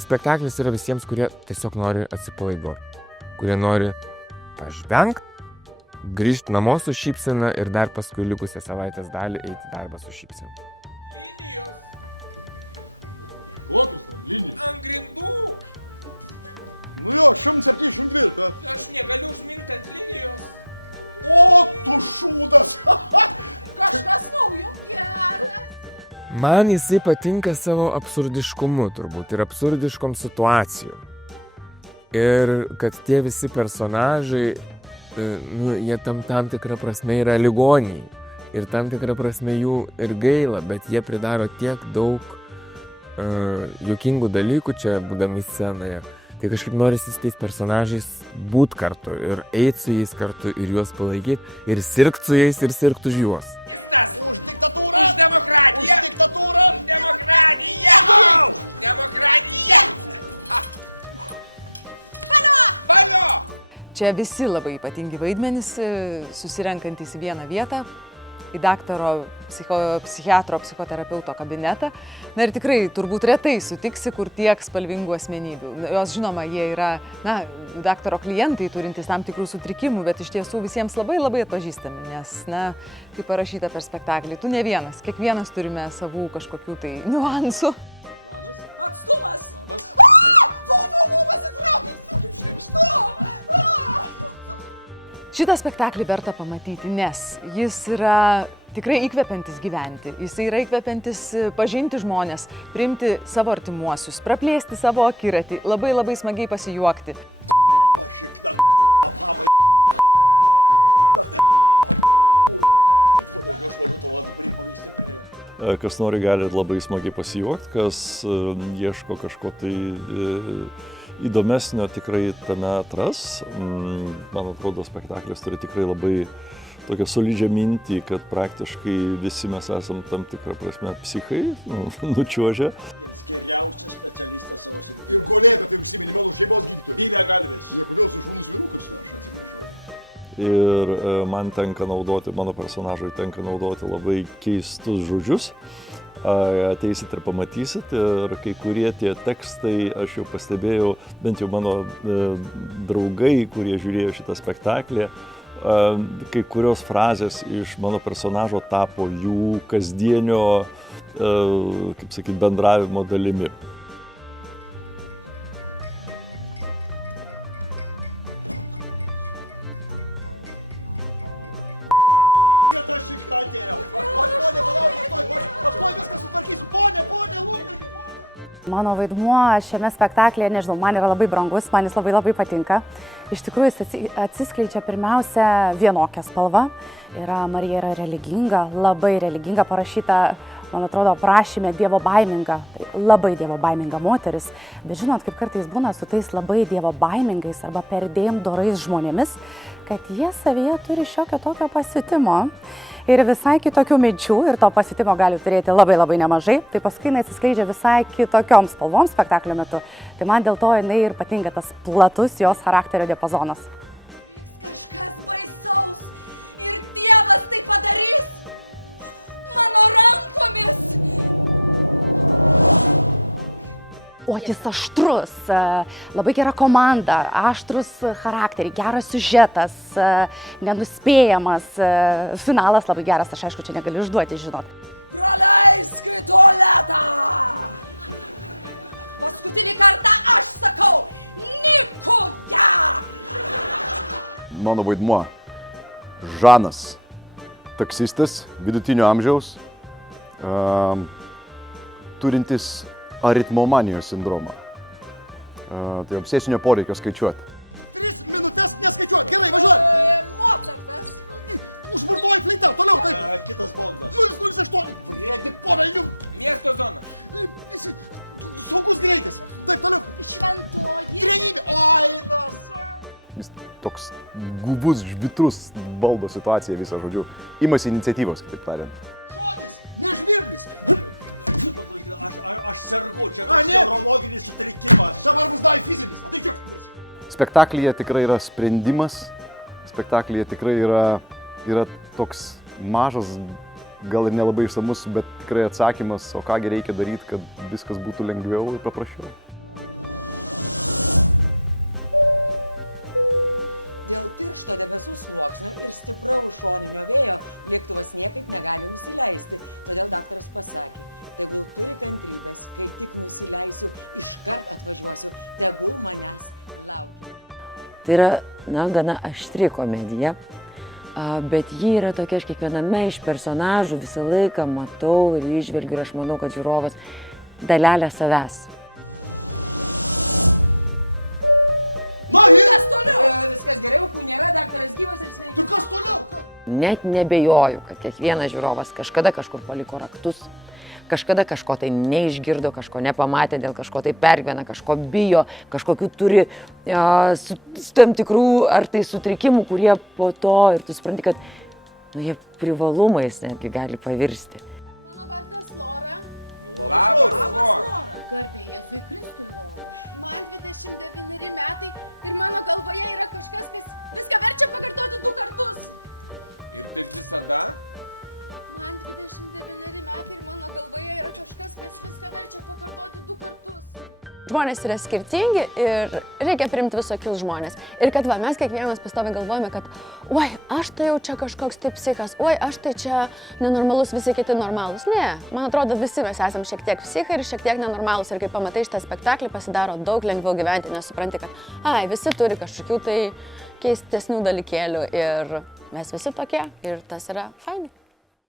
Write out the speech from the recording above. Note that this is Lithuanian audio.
spektaklis yra visiems, kurie tiesiog nori atsipalaiduoti, kurie nori pažvengti, grįžti namo su šypsena ir dar paskui likusią savaitės dalį eiti darbą su šypsena. Man jisai patinka savo absurdiškumu turbūt ir absurdiškom situacijom. Ir kad tie visi personažai, jie tam tikrą prasme yra ligoniai. Ir tam tikrą prasme jų ir gaila, bet jie pridaro tiek daug juokingų dalykų čia būdami scenoje. Tai kažkaip norisi su tais personažais būt kartu ir eit su jais kartu ir juos palaikyti ir sirgt su jais ir sirgt už juos. Čia visi labai ypatingi vaidmenys, susirenkantys į vieną vietą, į daktaro, psichiatro, psichoterapeuto kabinetą. Na ir tikrai turbūt retai sutiksi, kur tiek spalvingų asmenybių. Jos žinoma, jie yra, daktaro klientai, turintys tam tikrų sutrikimų, bet iš tiesų visiems labai labai atpažįstami, nes, kaip parašyta per spektaklį, tu ne vienas, kiekvienas turime savų kažkokių tai niuansų. Šitą spektaklį verta pamatyti, nes jis yra tikrai įkvepiantis gyventi, jis yra įkvepiantis pažinti žmonės, priimti savo artimuosius, praplėsti savo akiratį, labai labai smagiai pasijuokti. Kas nori, gali labai smagiai pasijuokti, kas ieško kažko tai įdomesnio tikrai tame atras. Man atrodo, spektaklis turi tikrai labai tokią solidžią mintį, kad praktiškai visi mes esam tam tikrą prasme psichai, nučiuožę. Ir man tenka naudoti, mano personažui tenka naudoti labai keistus žodžius. Ateisit ir pamatysit, ir kai kurie tie tekstai, aš jau pastebėjau, bent jau mano draugai, kurie žiūrėjo šitą spektaklį, kai kurios frazės iš mano personažo tapo jų kasdienio, kaip sakyt, bendravimo dalimi. Mano vaidmuo šiame spektaklyje, nežinau, man yra labai brangus, man jis labai labai patinka. Iš tikrųjų, jis atsiskleidžia pirmiausia vienokia spalva. Marija yra religinga, labai religinga, parašyta, man atrodo, aprašyme dievobaiminga, tai labai dievobaiminga moteris. Bet žinot, kaip kartais būna su tais labai dievobaimingais arba perdėm dorais žmonėmis, kad jie savyje turi šiokio tokio pasijutimo ir visai kitokių minčių, ir to pasijutimo gali turėti labai labai nemažai. Tai paskui jinai atsiskleidžia visai kitokiom spalvom spektaklio metu. Tai man dėl to jinai ir patinka tas platus jos charakterio diapazonas. O jis aštrus, labai gera komanda, aštrus charakteriai, geras siužetas, nenuspėjamas, finalas labai geras, aš aišku, čia negaliu išduoti, žinot. Mano vaidmuo Žanas, taksistas, vidutinio amžiaus, turintis aritmomanijos sindromą. Tai obsesinio poreikio skaičiuoti. Jis toks gubus, žvitrus valdo situaciją visą, žodžiu, imasi iniciatyvos, kitaip tariant. Spektaklyje tikrai yra sprendimas, spektaklyje tikrai yra toks mažas, gal ir nelabai išsamus, bet tikrai atsakymas, o kągi reikia daryti, kad viskas būtų lengviau ir paprasčiau. Tai yra, gana aštri komedija, bet ji yra tokia, aš kiekviename iš personažų visą laiką matau ir įžvelgiu ir aš manau, kad žiūrovas dalelė savęs. Net nebejoju, kad kiekvienas žiūrovas kažkada kažkur paliko raktus, kažkada kažko tai neišgirdo, kažko nepamatė, dėl kažko tai pergyvena, kažko bijo, kažkokių turi tam tikrų ar tai sutrikimų, kurie po to ir tu supranti, kad jie privalumais netgi gali pavirsti. Žmonės yra skirtingi ir reikia priimti visokius žmonės. Ir kad mes kiekvienas pastoviai galvojame, kad oi, aš tai jau čia kažkoks tai psichas, oi, aš tai čia nenormalus, visi kiti normalūs. Ne, man atrodo, visi mes esame šiek tiek psichai ir šiek tiek nenormalūs. Ir kai pamatai šitą spektaklį, pasidaro daug lengviau gyventi, nes supranti, kad visi turi kažkokių tai keistesnių dalykėlių ir mes visi tokie ir tas yra fainai.